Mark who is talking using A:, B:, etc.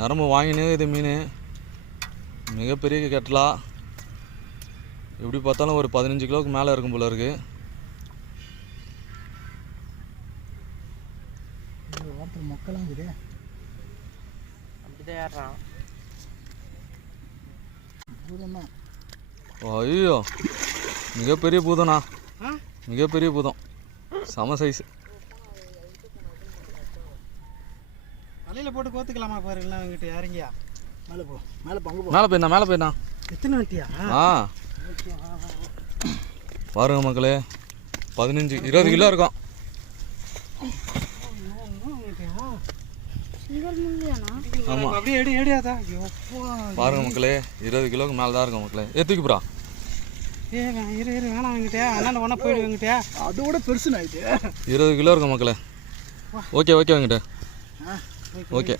A: நரம்பு வாங்கினே இது மீன். மிகப்பெரிய கெட்டலா. எப்படி பார்த்தாலும் ஒரு பதினஞ்சு கிலோவுக்கு மேலே இருக்கும் போல இருக்கு.
B: வாட்டர் மக்களாம் இருக்குது.
C: அப்படிதான்
A: ஐயோ மிகப்பெரிய பூதம்ண்ணா? மிகப்பெரிய பூதம். செம சைஸ்
B: வலையில் போட்டு கோத்துக்கலாமா பாரு இல்லை அவங்ககிட்ட இறங்கியா? மேலே போ மேலே போ அங்கே போ.
A: மேலே போயிண்ணா மேலே போயிண்ணா
B: எத்தனை வட்டியா
A: ஆ. பாருங்க மக்களே பதினஞ்சு இருபது கிலோ இருக்கும். ஆமாம்
B: அப்படியே எடி எடியாதா எப்போ
A: பாருங்க மக்களே இருபது கிலோவுக்கு மேலே தான் இருக்கும் மக்களே.
B: ஏ வே- இரு இரு வேணாம் என்கிட்ட அண்ணாண்ட ஒன்றா போயிடு என்கிட்ட அதோட பெருசு நான் இது.
A: இருபது கிலோ இருக்கும் மக்களே. ஓகே ஓகே வாங்கிட்டு
B: ஆ.
A: ஓகே